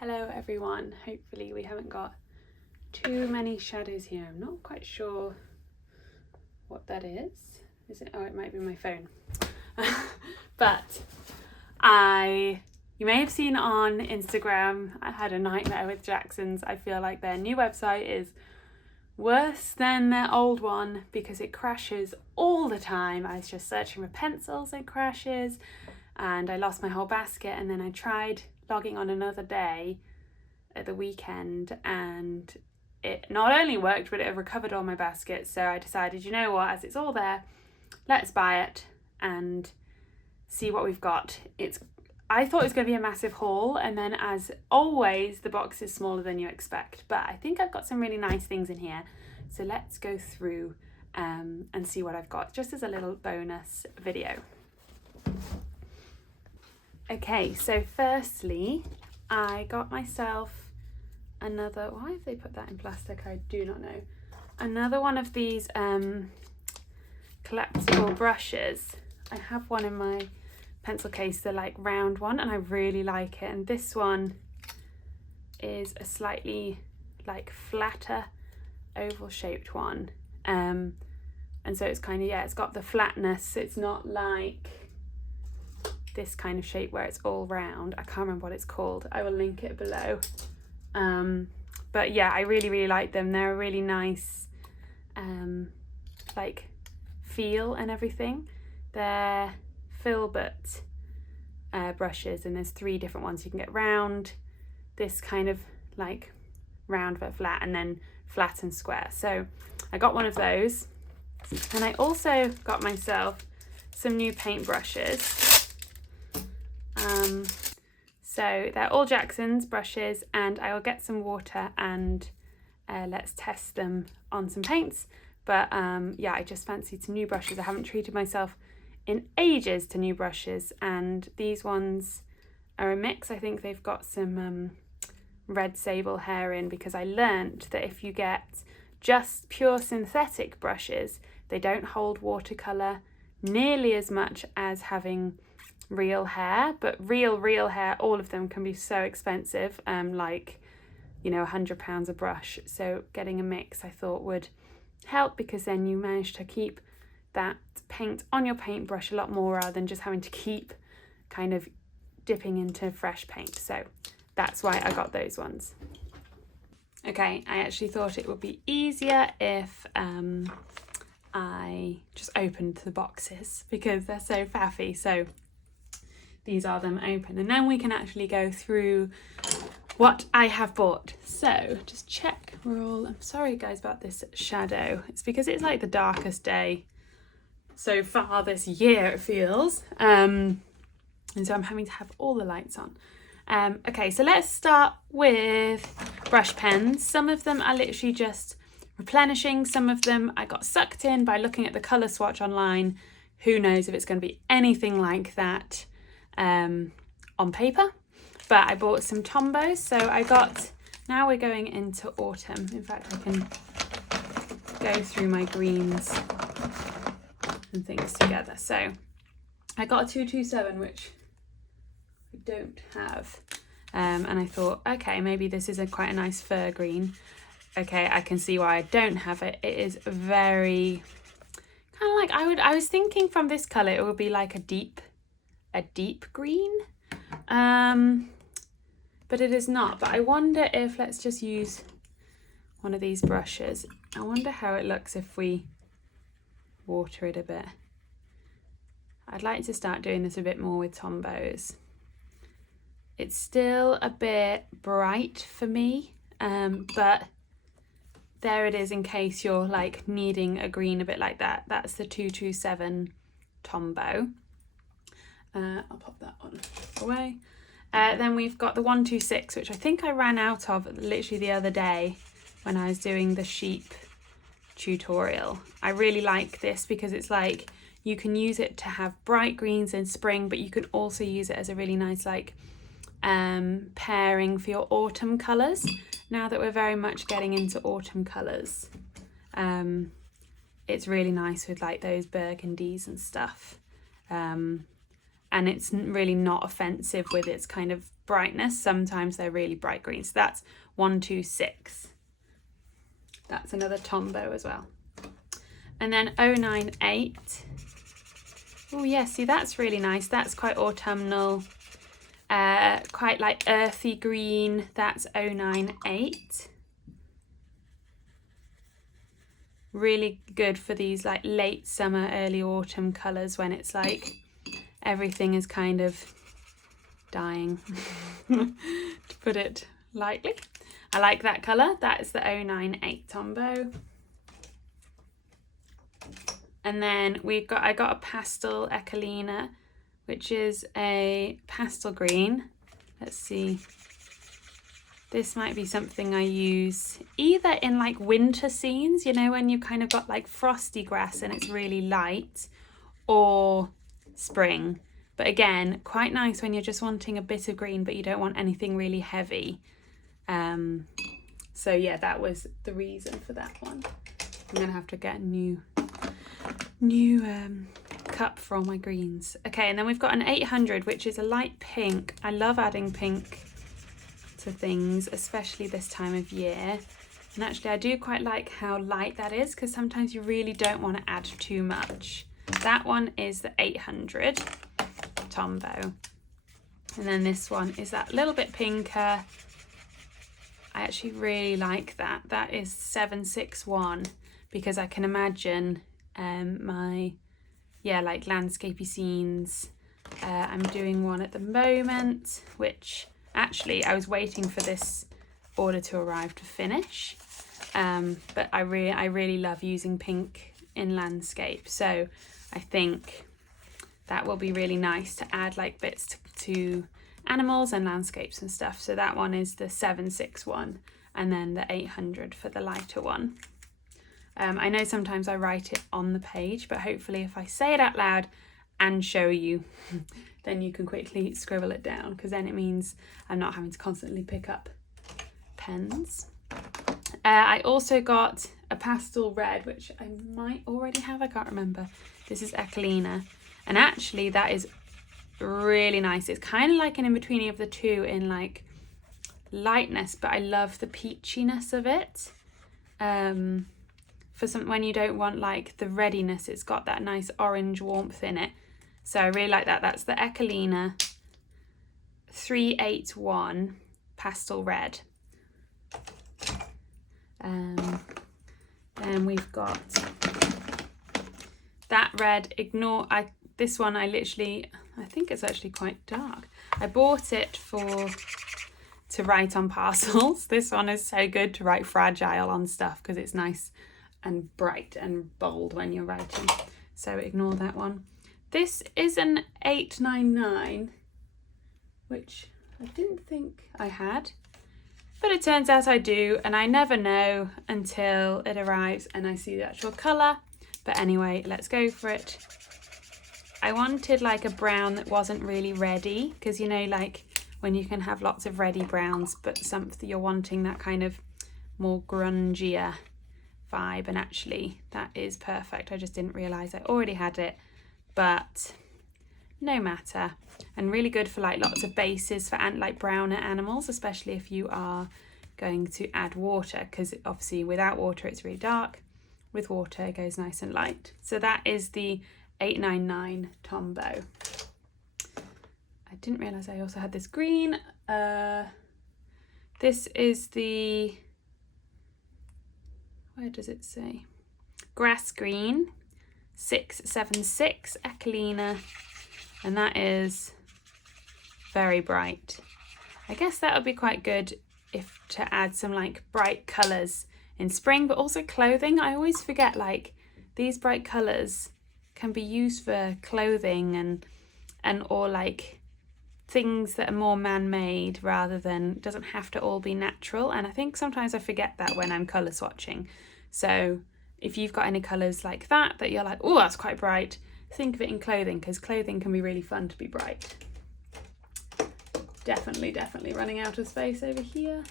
Hello everyone, hopefully we haven't got too many shadows here. I'm not quite sure what that is. Is it? Oh, it might be my phone. But you may have seen on Instagram, I had a nightmare with Jackson's. I feel like their new website is worse than their old one because it crashes all the time. I was just searching for pencils, it crashes, and I lost my whole basket, and then I tried logging on another day at the weekend and it not only worked but it recovered all my baskets. So I decided, you know what, as it's all there, let's buy it and see what we've got. I thought it was going to be a massive haul, and then as always the box is smaller than you expect, but I think I've got some really nice things in here, so let's go through and see what I've got, just as a little bonus video. Okay, so firstly, I got myself another, why have they put that in plastic? I do not know. Another one of these collapsible brushes. I have one in my pencil case, the like round one, and I really like it. And this one is a slightly like flatter oval shaped one. And so it's kind of, yeah, it's got the flatness. It's not like this kind of shape where it's all round. I can't remember what it's called. I will link it below. But yeah, I really like them. They're a really nice like feel and everything. They're Filbert brushes, and there's 3 different ones. You can get round, this kind of like round but flat, and then flat and square. So I got one of those, and I also got myself some new paint brushes. So they're all Jackson's brushes, and I will get some water and let's test them on some paints. But yeah, I just fancied some new brushes. I haven't treated myself in ages to new brushes, and these ones are a mix. I think they've got some red Sable hair in, because I learnt that if you get just pure synthetic brushes, they don't hold watercolour nearly as much as having real hair. But real hair, all of them can be so expensive, like, you know, £100 a brush. So getting a mix I thought would help, because then you manage to keep that paint on your paintbrush a lot more rather than just having to keep kind of dipping into fresh paint. So that's why I got those ones. Okay, I actually thought it would be easier if I just opened the boxes because they're so faffy. So these are them open, and then we can actually go through what I have bought. So just check we're all, I'm sorry guys about this shadow. It's because it's like the darkest day so far this year, it feels. And so I'm having to have all the lights on. Okay, so let's start with brush pens. Some of them are literally just replenishing. Some of them I got sucked in by looking at the colour swatch online. Who knows if it's going to be anything like that on paper. But I bought some Tombows. So I got, now we're going into autumn. In fact, I can go through my greens and things together. So I got a 227, which I don't have. And I thought, okay, maybe this is quite a nice fir green. Okay, I can see why I don't have it. It is very kind of like, I was thinking from this colour it would be like a deep green. But it is not. But I wonder if, let's just use one of these brushes. I wonder how it looks if we water it a bit. I'd like to start doing this a bit more with Tombows. It's still a bit bright for me, but there it is in case you're like needing a green a bit like that. That's the 227 Tombow. I'll pop that one away. Then we've got the 126, which I think I ran out of literally the other day when I was doing the sheep tutorial. I really like this because it's like you can use it to have bright greens in spring, but you can also use it as a really nice like pairing for your autumn colours. Now that we're very much getting into autumn colours, it's really nice with like those burgundies and stuff. and it's really not offensive with its kind of brightness. Sometimes they're really bright green. So that's 126. That's another Tombow as well. And then 098. Oh yeah, see, that's really nice. That's quite autumnal, quite like earthy green. That's 098. Really good for these like late summer, early autumn colours when it's like everything is kind of dying, to put it lightly. I like that colour. That is the 098 Tombow. And then I got a pastel Ecoline, which is a pastel green. Let's see. This might be something I use either in like winter scenes, you know, when you kind of got like frosty grass and it's really light, or spring. But again, quite nice when you're just wanting a bit of green, but you don't want anything really heavy. So yeah, that was the reason for that one. I'm gonna have to get a new cup for all my greens. Okay, and then we've got an 800, which is a light pink. I love adding pink to things, especially this time of year. And actually I do quite like how light that is, because sometimes you really don't want to add too much. That one is the 800 Tombow. And then this one is that little bit pinker. I actually really like that. That is 761, because I can imagine my, yeah, like landscapey scenes. I'm doing one at the moment, which actually I was waiting for this order to arrive to finish. But I really love using pink in landscape. So I think that will be really nice to add like bits to animals and landscapes and stuff. So that one is the 761, and then the 800 for the lighter one. I know sometimes I write it on the page, but hopefully if I say it out loud and show you, then you can quickly scribble it down, because then it means I'm not having to constantly pick up pens. I also got a pastel red, which I might already have, I can't remember. This is Ecoline, and actually that is really nice. It's kind of like an in-between of the two in like lightness, but I love the peachiness of it. For some, when you don't want like the readiness, it's got that nice orange warmth in it. So I really like that. That's the Ecoline 381 pastel red. Then we've got that red. This one I think it's actually quite dark. I bought it to write on parcels. This one is so good to write fragile on stuff, because it's nice and bright and bold when you're writing. So ignore that one. This is an 899, which I didn't think I had, but it turns out I do, and I never know until it arrives and I see the actual colour. But anyway, let's go for it. I wanted like a brown that wasn't really reddy, because you know, like when you can have lots of reddy browns, but something you're wanting that kind of more grungier vibe, and actually that is perfect. I just didn't realise I already had it, but no matter. And really good for like lots of bases for like browner animals, especially if you are going to add water, because obviously without water it's really dark. With water it goes nice and light. So that is the 899 Tombow. I didn't realise I also had this green. This is the, where does it say? Grass green 676 Ecoline, and that is very bright. I guess that would be quite good if to add some like bright colours in spring, but also clothing. I always forget like these bright colours can be used for clothing and or like things that are more man-made, rather than, it doesn't have to all be natural. And I think sometimes I forget that when I'm colour swatching. So if you've got any colours like that you're like, oh, that's quite bright, think of it in clothing, because clothing can be really fun to be bright. Definitely running out of space over here.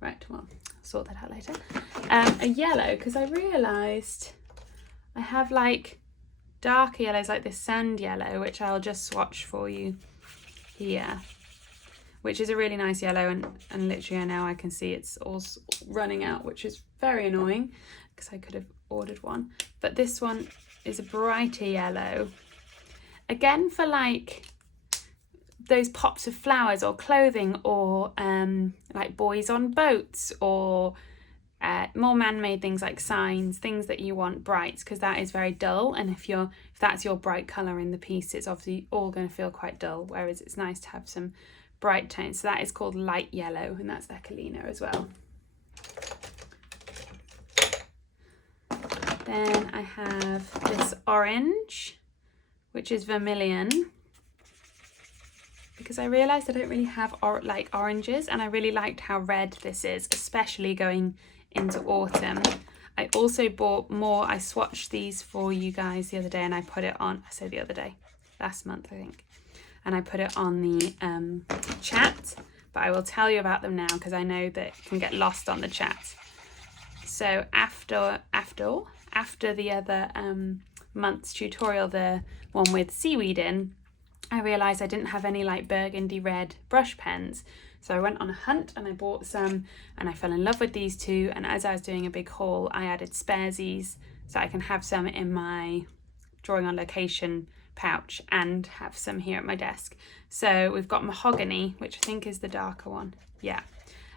Right, well, I'll sort that out later. A yellow, because I realised I have like darker yellows like this sand yellow, which I'll just swatch for you here, which is a really nice yellow, and literally now I can see it's all running out, which is very annoying because I could have ordered one. But this one is a brighter yellow, again for like those pops of flowers or clothing, or like boys on boats, or more man-made things like signs, things that you want bright, because that is very dull, and if that's your bright colour in the piece, it's obviously all going to feel quite dull, whereas it's nice to have some bright tones. So that is called light yellow, and that's Ecoline as well. Then I have this orange, which is vermilion, because I realised I don't really have like oranges, and I really liked how red this is, especially going into autumn. I also bought more. I swatched these for you guys the other day, and I put it on, I say the other day, last month I think, and I put it on the chat, but I will tell you about them now because I know that it can get lost on the chat. So after the other month's tutorial, the one with seaweed in, I realised I didn't have any like burgundy red brush pens. So I went on a hunt and I bought some, and I fell in love with these two, and as I was doing a big haul I added sparesies so I can have some in my drawing on location pouch and have some here at my desk. So we've got mahogany, which I think is the darker one, yeah,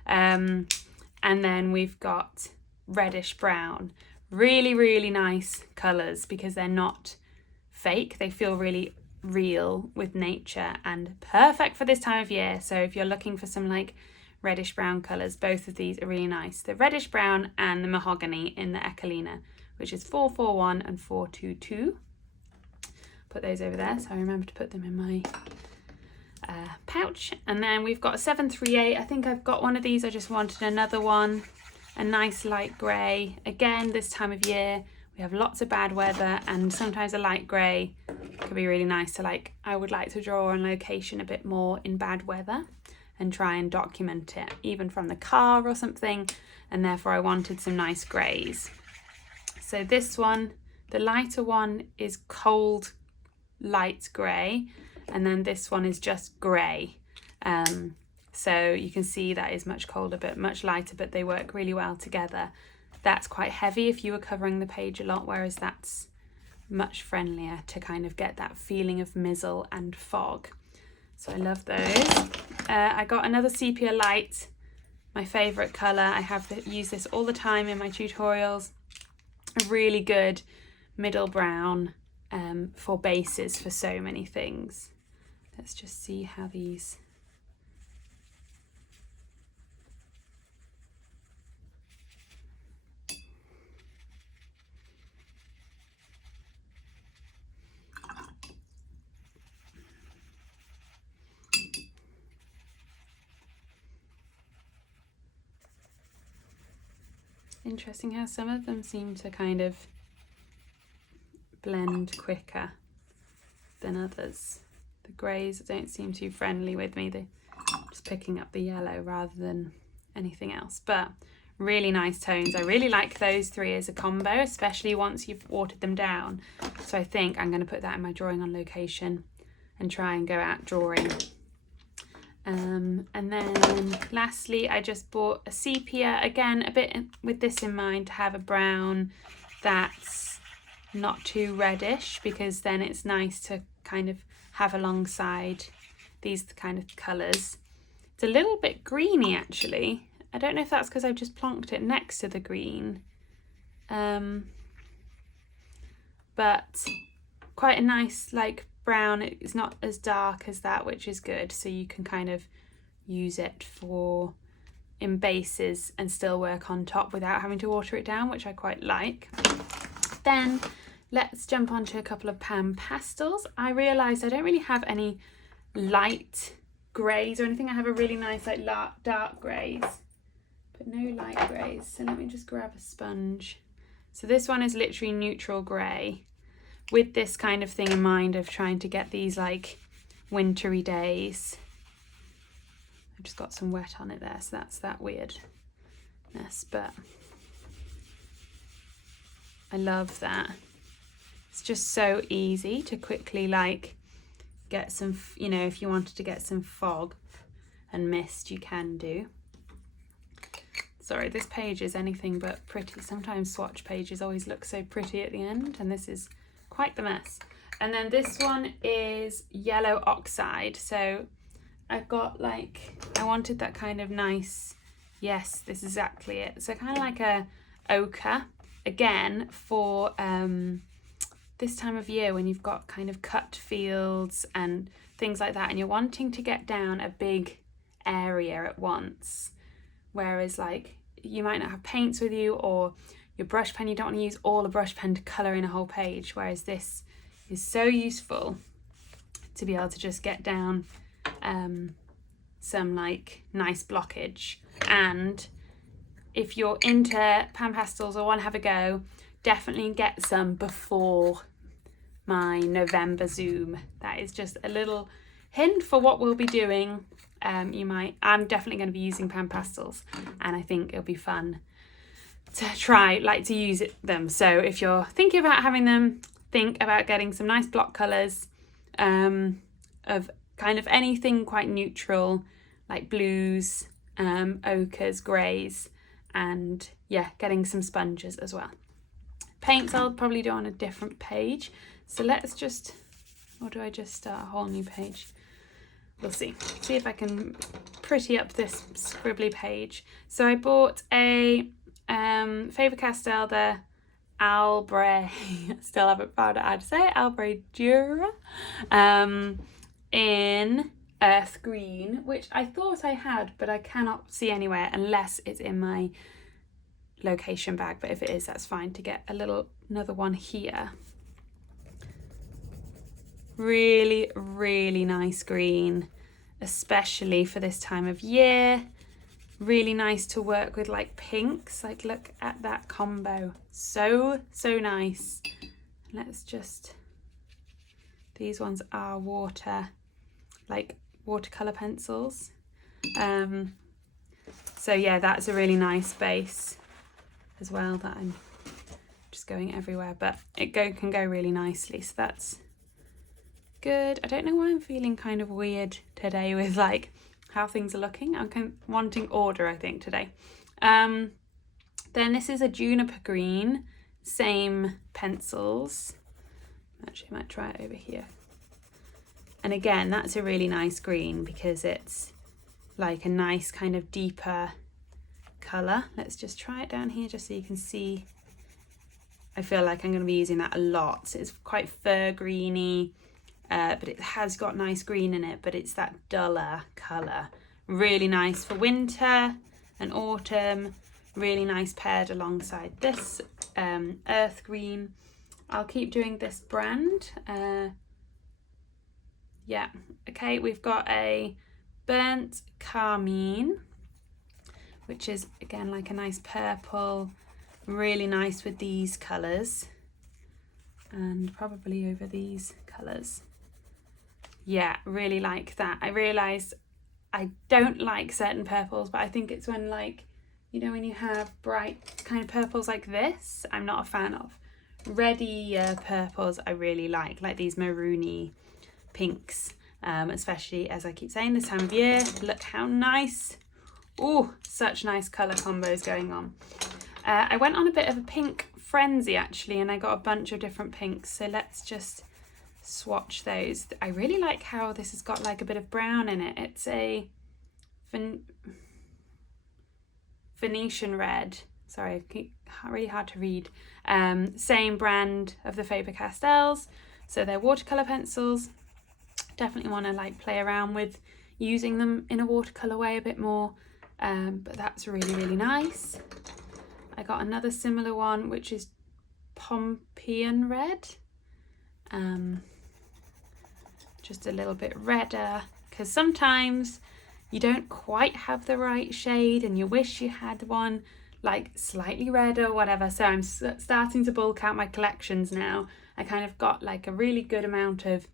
and then we've got reddish brown. Really nice colours because they're not fake, they feel really real with nature and perfect for this time of year. So if you're looking for some like reddish brown colours, both of these are really nice, the reddish brown and the mahogany in the Ecoline, which is 441 and 422. Put those over there so I remember to put them in my pouch. And then we've got a 738. I think I've got one of these, I just wanted another one, a nice light grey. Again, this time of year we have lots of bad weather, and sometimes a light grey could be really nice to like, I would like to draw on location a bit more in bad weather and try and document it even from the car or something, and therefore I wanted some nice greys. So this one, the lighter one, is cold light grey, and then this one is just grey. So you can see that is much colder but much lighter, but they work really well together. That's quite heavy if you were covering the page a lot, whereas that's much friendlier to kind of get that feeling of mizzle and fog. So I love those. I got another sepia light, my favourite colour. I use this all the time in my tutorials. A really good middle brown for bases for so many things. Let's just see how these... Interesting how some of them seem to kind of blend quicker than others. The greys don't seem too friendly with me. They're just picking up the yellow rather than anything else. But really nice tones. I really like those three as a combo, especially once you've watered them down. So I think I'm going to put that in my drawing on location and try and go out drawing. And then lastly, I just bought a sepia, again a bit with this in mind, to have a brown that's not too reddish, because then it's nice to kind of have alongside these kind of colours. It's a little bit greeny actually. I don't know if that's because I've just plonked it next to the green, but quite a nice like brown. It's not as dark as that, which is good, so you can kind of use it for in bases and still work on top without having to water it down, which I quite like. Then let's jump onto a couple of pan pastels. I realised I don't really have any light greys or anything. I have a really nice like dark greys, but no light greys. So let me just grab a sponge. So this one is literally neutral grey, with this kind of thing in mind of trying to get these like wintry days. I've just got some wet on it there, so that's that weirdness, but I love that. It's just so easy to quickly like get some, you know, if you wanted to get some fog and mist, you can do. Sorry, this page is anything but pretty. Sometimes swatch pages always look so pretty at the end, and this is quite the mess. And then this one is yellow oxide. So I've got like, I wanted that kind of nice, yes, this is exactly it. So kind of like a ochre, again, for this time of year when you've got kind of cut fields and things like that, and you're wanting to get down a big area at once. Whereas like you might not have paints with you, or your brush pen, you don't want to use all the brush pen to colour in a whole page. Whereas this is so useful to be able to just get down some like nice blockage. And if you're into pan pastels or want to have a go, definitely get some before my November Zoom. That is just a little hint for what we'll be doing. I'm definitely going to be using pan pastels, and I think it'll be fun to try, like, to use them. So if you're thinking about having them, think about getting some nice block colours of kind of anything quite neutral, like blues, ochres, greys, and yeah, getting some sponges as well. Paints I'll probably do on a different page. So let's just, or do I just start a whole new page? We'll see if I can pretty up this scribbly page. So I bought a Faber-Castell, the Albre, still haven't found out how to say it, Albre Dura, in earth green, which I thought I had, but I cannot see anywhere unless it's in my location bag. But if it is, that's fine to get another one here. Really, really nice green, especially for this time of year. Really nice to work with like pinks. Like, look at that combo. So nice. Let's just, these ones are watercolor pencils. So yeah, that's a really nice base as well that I'm just going everywhere, but it can go really nicely. So that's good. I don't know why I'm feeling kind of weird today with like how things are looking. I'm kind of wanting order, I think, today. Then this is a juniper green, same pencils. Actually, I might try it over here. And again, that's a really nice green because it's like a nice kind of deeper colour. Let's just try it down here just so you can see. I feel like I'm going to be using that a lot. So it's quite fur greeny. But it has got nice green in it, but it's that duller colour. Really nice for winter and autumn. Really nice paired alongside this earth green. I'll keep doing this brand. Yeah, okay, we've got a burnt carmine, which is again like a nice purple. Really nice with these colours, and probably over these colours. Yeah, really like that. I realised I don't like certain purples, but I think it's when, like, you know, when you have bright kind of purples like this, I'm not a fan of. Reddy purples I really like these maroony pinks, especially, as I keep saying, this time of year. Look how nice. Oh, such nice colour combos going on. I went on a bit of a pink frenzy actually, and I got a bunch of different pinks. So let's just swatch those. I really like how this has got like a bit of brown in it. It's a Venetian red. Sorry, really hard to read. Same brand of the Faber-Castells. So they're watercolor pencils. Definitely want to like play around with using them in a watercolor way a bit more. But that's really, really nice. I got another similar one, which is Pompeian red. Just a little bit redder, because sometimes you don't quite have the right shade and you wish you had one like slightly red or whatever. So I'm starting to bulk out my collections now. I kind of got like a really good amount of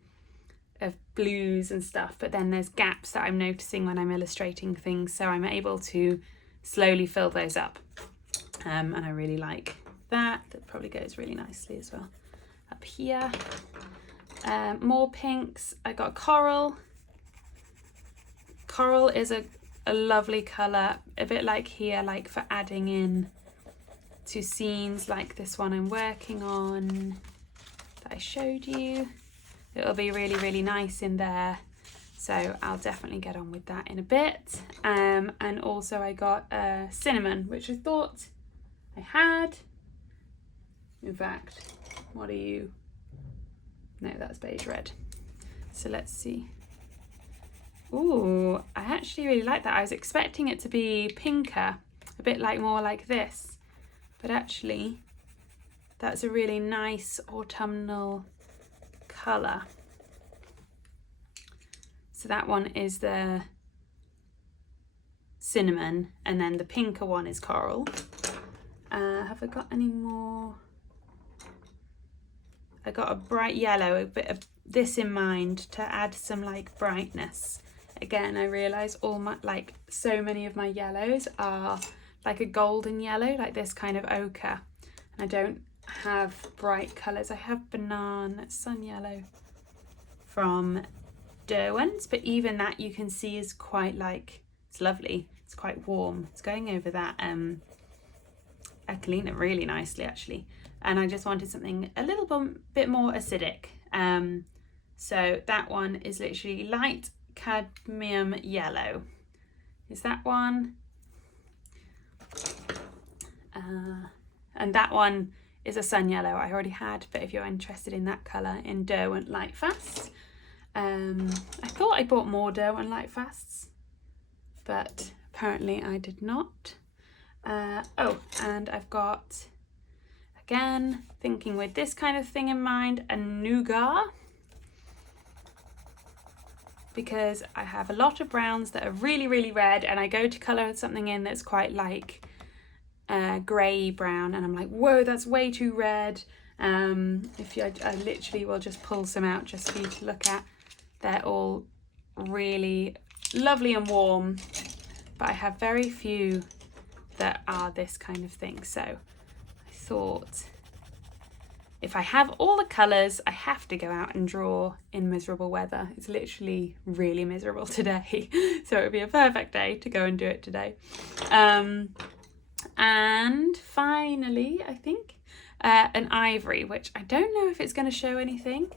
blues and stuff, but then there's gaps that I'm noticing when I'm illustrating things, so I'm able to slowly fill those up. And I really like that. That probably goes really nicely as well. up here. More pinks. I got coral. Coral is a lovely colour, a bit like here, like for adding in to scenes like this one I'm working on that I showed you. It'll be really, really nice in there. So I'll definitely get on with that in a bit. And also I got cinnamon, which I thought I had. In fact, what are you? No, that's beige red. So let's see. Ooh, I actually really like that. I was expecting it to be pinker, a bit like more like this. But actually, that's a really nice autumnal colour. So that one is the cinnamon, and then the pinker one is coral. Have I got any more? I got a bright yellow, a bit of this in mind to add some like brightness. Again, I realise all my, like so many of my yellows are like a golden yellow, like this kind of ochre. And I don't have bright colours. I have banana sun yellow from Derwent's, but even that you can see is quite like, it's lovely. It's quite warm. It's going over that Ecoline really nicely actually. And I just wanted something a little bit more acidic. So that one is literally light cadmium yellow. Is that one? And that one is a sun yellow I already had, but if you're interested in that colour in Derwent Lightfast. I thought I bought more Derwent Lightfasts, but apparently I did not. Oh, and I've got, again, thinking with this kind of thing in mind, a nougat, because I have a lot of browns that are really, really red, and I go to colour something in that's quite like grey brown, and I'm like, whoa, that's way too red. I literally will just pull some out just for you to look at. They're all really lovely and warm, but I have very few that are this kind of thing. So I thought if I have all the colours, I have to go out and draw in miserable weather. It's literally really miserable today. So it would be a perfect day to go and do it today. And finally, I think, an ivory, which I don't know if it's going to show anything.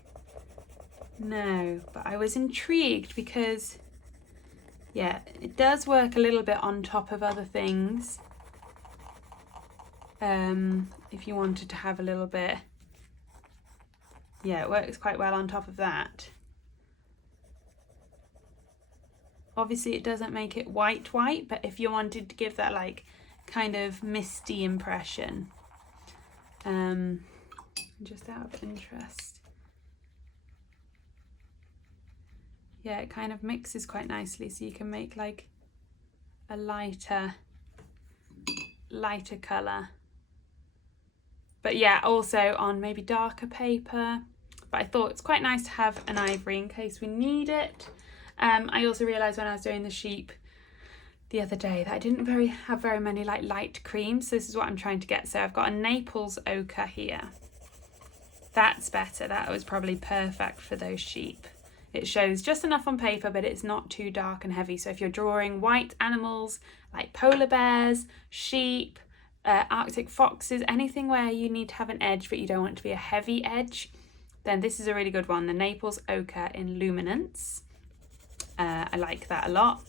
No, but I was intrigued because, yeah, it does work a little bit on top of other things. If you wanted to have a little bit, yeah, it works quite well on top of that. Obviously it doesn't make it white, but if you wanted to give that like kind of misty impression, just out of interest. Yeah, it kind of mixes quite nicely, so you can make like a lighter colour. But yeah, also on maybe darker paper. But I thought it's quite nice to have an ivory in case we need it. I also realised when I was doing the sheep the other day that I didn't have very many like light creams. So this is what I'm trying to get. So I've got a Naples ochre here. That's better. That was probably perfect for those sheep. It shows just enough on paper, but it's not too dark and heavy. So if you're drawing white animals like polar bears, sheep, Arctic foxes, anything where you need to have an edge but you don't want it to be a heavy edge, then this is a really good one. The Naples ochre in luminance. I like that a lot.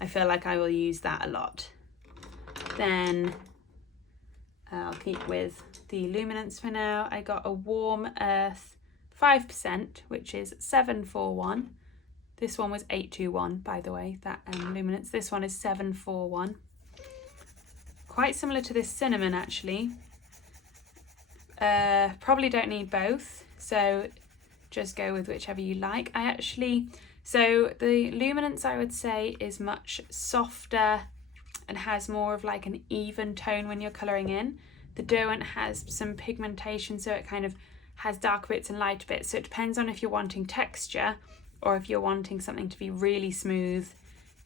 I feel like I will use that a lot. Then I'll keep with the luminance for now. I got a warm earth 5%, which is 741. This one was 821, by the way, that luminance. This one is 741. Quite similar to this cinnamon, actually. Probably don't need both, so just go with whichever you like. So the luminance, I would say, is much softer and has more of like an even tone when you're colouring in. The Derwent has some pigmentation, so it kind of has dark bits and light bits. So it depends on if you're wanting texture or if you're wanting something to be really smooth.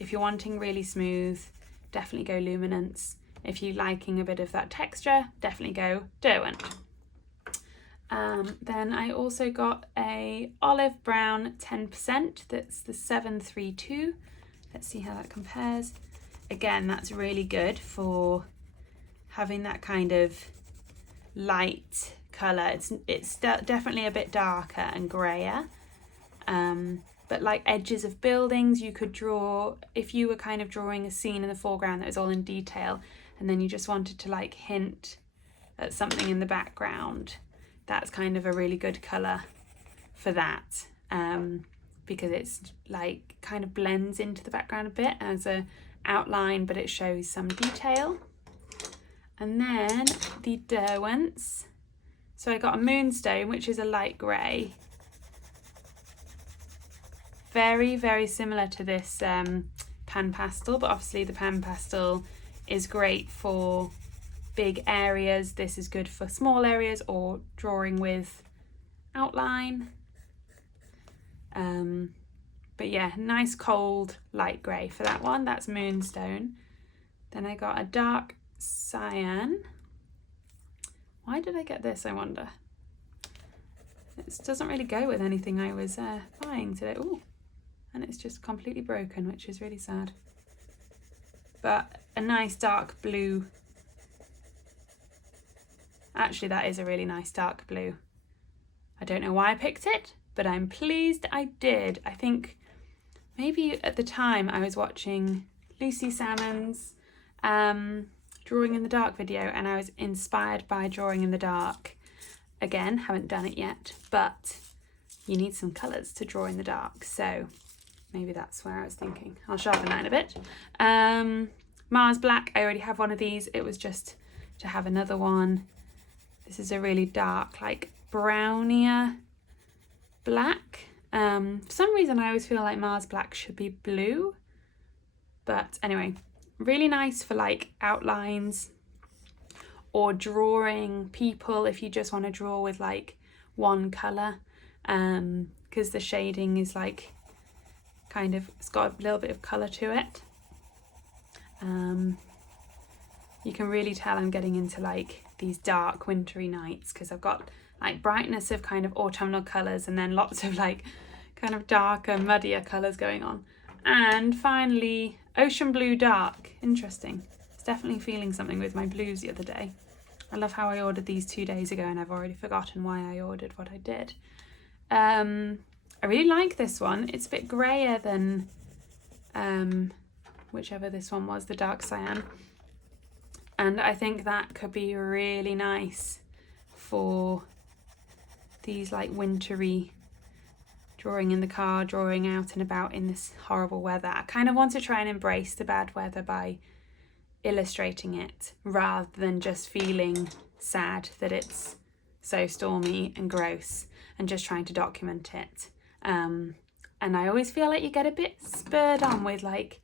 If you're wanting really smooth, definitely go luminance. If you're liking a bit of that texture, definitely go Derwent. Then I also got a olive brown 10%, that's the 732. Let's see how that compares. Again, that's really good for having that kind of light colour. It's definitely a bit darker and grayer. But like edges of buildings, you could draw, if you were kind of drawing a scene in the foreground that was all in detail, and then you just wanted to like hint at something in the background, that's kind of a really good colour for that, because it's like kind of blends into the background a bit as a outline, but it shows some detail. And then the Derwents. So I got a Moonstone, which is a light grey. Very, very similar to this pan pastel, but obviously the pan pastel is great for big areas. This is good for small areas or drawing with outline. But yeah, nice cold light grey for that one. That's Moonstone. Then I got a dark cyan. Why did I get this, I wonder? It doesn't really go with anything I was buying today. Ooh, and it's just completely broken, which is really sad. But a nice dark blue. Actually, that is a really nice dark blue. I don't know why I picked it, but I'm pleased I did. I think maybe at the time I was watching Lucy Salmon's Drawing in the Dark video, and I was inspired by Drawing in the Dark. Again, haven't done it yet, but you need some colours to draw in the dark, so maybe that's where I was thinking. I'll sharpen that in a bit. Mars Black, I already have one of these. It was just to have another one. This is a really dark, like brownier black. For some reason I always feel like Mars Black should be blue, but anyway, really nice for like outlines or drawing people if you just want to draw with like one colour, because the shading is like kind of, it's got a little bit of colour to it. You can really tell I'm getting into like these dark wintry nights because I've got like brightness of kind of autumnal colours and then lots of like kind of darker, muddier colours going on. And finally, Ocean Blue Dark. Interesting. I was definitely feeling something with my blues the other day. I love how I ordered these 2 days ago and I've already forgotten why I ordered what I did. I really like this one. It's a bit grayer than whichever this one was, the dark cyan. And I think that could be really nice for these like wintry, drawing in the car, drawing out and about in this horrible weather. I kind of want to try and embrace the bad weather by illustrating it rather than just feeling sad that it's so stormy and gross and just trying to document it. And I always feel like you get a bit spurred on with like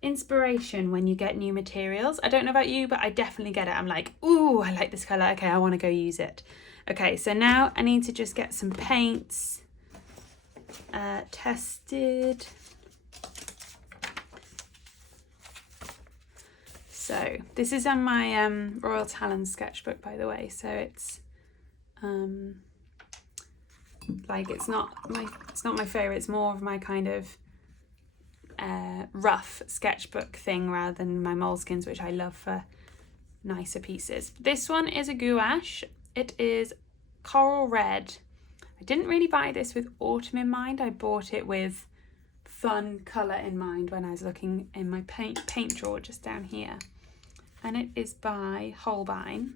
inspiration when you get new materials. I don't know about you, but I definitely get it. I'm like, ooh, I like this colour. Okay, I want to go use it. Okay, so now I need to just get some paints tested. So this is on my Royal Talons sketchbook, by the way. So it's like it's not my favourite. It's more of my kind of rough sketchbook thing rather than my Moleskines, which I love for nicer pieces. This one is a gouache. It is coral red. I didn't really buy this with autumn in mind. I bought it with fun colour in mind when I was looking in my paint drawer just down here. And it is by Holbein.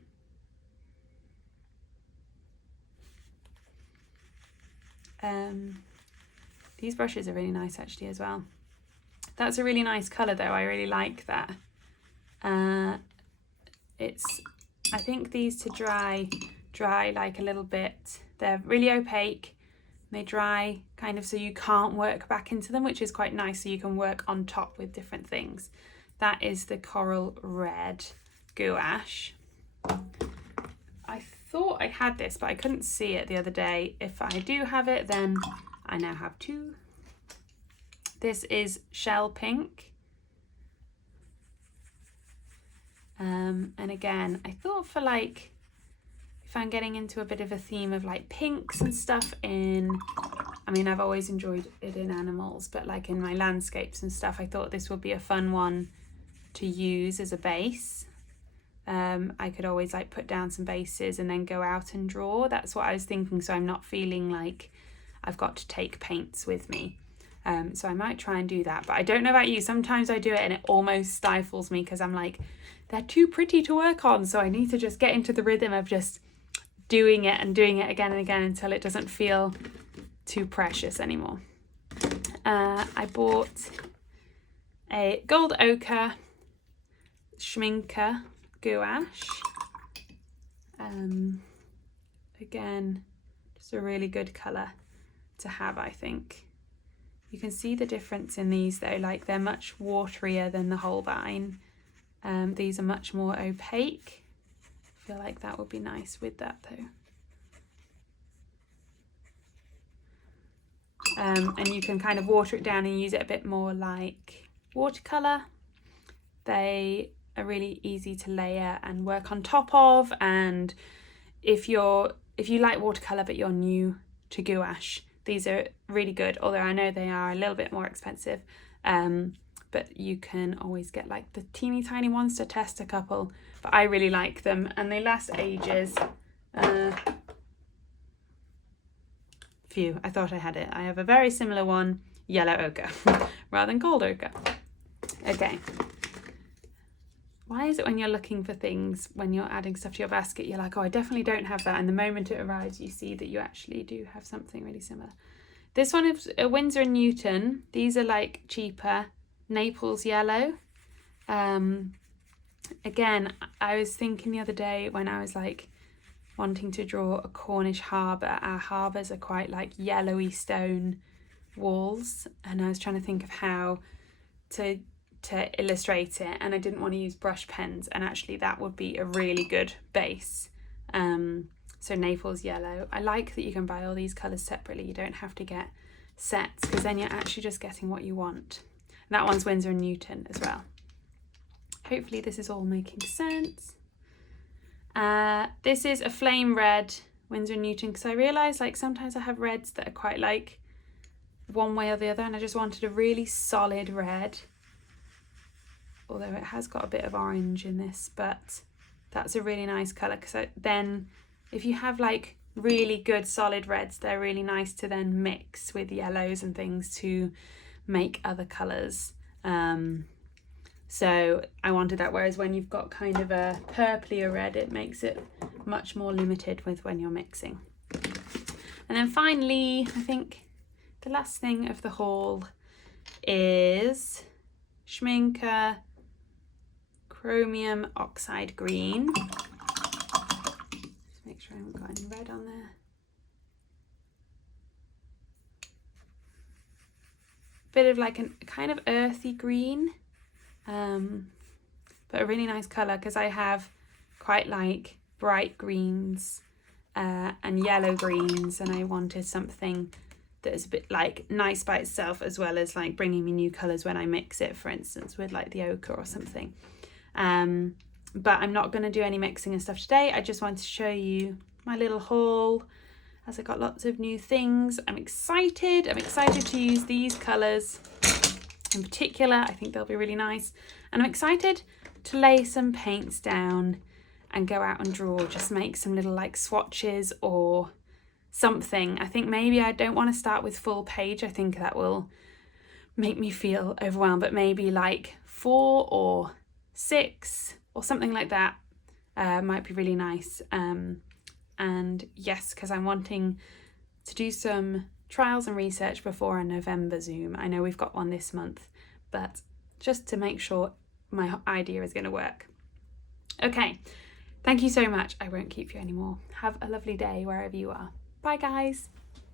These brushes are really nice actually as well. That's a really nice colour though. I really like that. I think these to dry like a little bit. They're really opaque. They dry kind of so you can't work back into them, which is quite nice, so you can work on top with different things. That is the coral red gouache. I thought I had this, but I couldn't see it the other day. If I do have it, then I now have two. This is Shell Pink. And again, I thought for like, found getting into a bit of a theme of like pinks and stuff in, I mean, I've always enjoyed it in animals, but like in my landscapes and stuff, I thought this would be a fun one to use as a base. I could always like put down some bases and then go out and draw. That's what I was thinking, so I'm not feeling like I've got to take paints with me. So I might try and do that, but I don't know about you. Sometimes I do it and it almost stifles me because I'm like, they're too pretty to work on, so I need to just get into the rhythm of just doing it and doing it again and again until it doesn't feel too precious anymore. I bought a gold ochre Schminker gouache. Again, just a really good colour to have, I think. You can see the difference in these though, like they're much waterier than the Holbein. These are much more opaque. I feel like that would be nice with that though. And you can kind of water it down and use it a bit more like watercolour. They are really easy to layer and work on top of, and if you like watercolour but you're new to gouache, these are really good, although I know they are a little bit more expensive, but you can always get like the teeny tiny ones to test a couple, but I really like them and they last ages. Phew, I thought I had it. I have a very similar one, yellow ochre, rather than gold ochre. Okay. Why is it when you're looking for things, when you're adding stuff to your basket, you're like, oh, I definitely don't have that. And the moment it arrives, you see that you actually do have something really similar. This one is a Winsor & Newton. These are like cheaper, Naples yellow. Again, I was thinking the other day when I was like wanting to draw a Cornish harbour. Our harbours are quite like yellowy stone walls. And I was trying to think of how to illustrate it, and I didn't want to use brush pens, and actually that would be a really good base. So Naples yellow. I like that you can buy all these colours separately. You don't have to get sets because then you're actually just getting what you want. And that one's Winsor & Newton as well. Hopefully this is all making sense. This is a flame red Winsor & Newton because I realise like sometimes I have reds that are quite like one way or the other, and I just wanted a really solid red. Although it has got a bit of orange in this, but that's a really nice colour because then if you have like really good solid reds, they're really nice to then mix with yellows and things to make other colours. So I wanted that, whereas when you've got kind of a purplier red, it makes it much more limited with when you're mixing. And then finally, I think the last thing of the haul is Schminker Chromium Oxide Green. Just make sure I haven't got any red on there. Bit of like a kind of earthy green, but a really nice colour because I have quite like bright greens and yellow greens, and I wanted something that is a bit like nice by itself as well as like bringing me new colours when I mix it, for instance with like the ochre or something. But I'm not going to do any mixing and stuff today. I just wanted to show you my little haul as I got lots of new things. I'm excited to use these colours in particular. I think they'll be really nice, and I'm excited to lay some paints down and go out and draw, just make some little like swatches or something. I think maybe I don't want to start with full page. I think that will make me feel overwhelmed, but maybe like 4 or 6 or something like that might be really nice. And yes, because I'm wanting to do some trials and research before a November Zoom. I know we've got one this month, but just to make sure my idea is going to work. Okay, thank you so much. I won't keep you anymore. Have a lovely day wherever you are. Bye guys.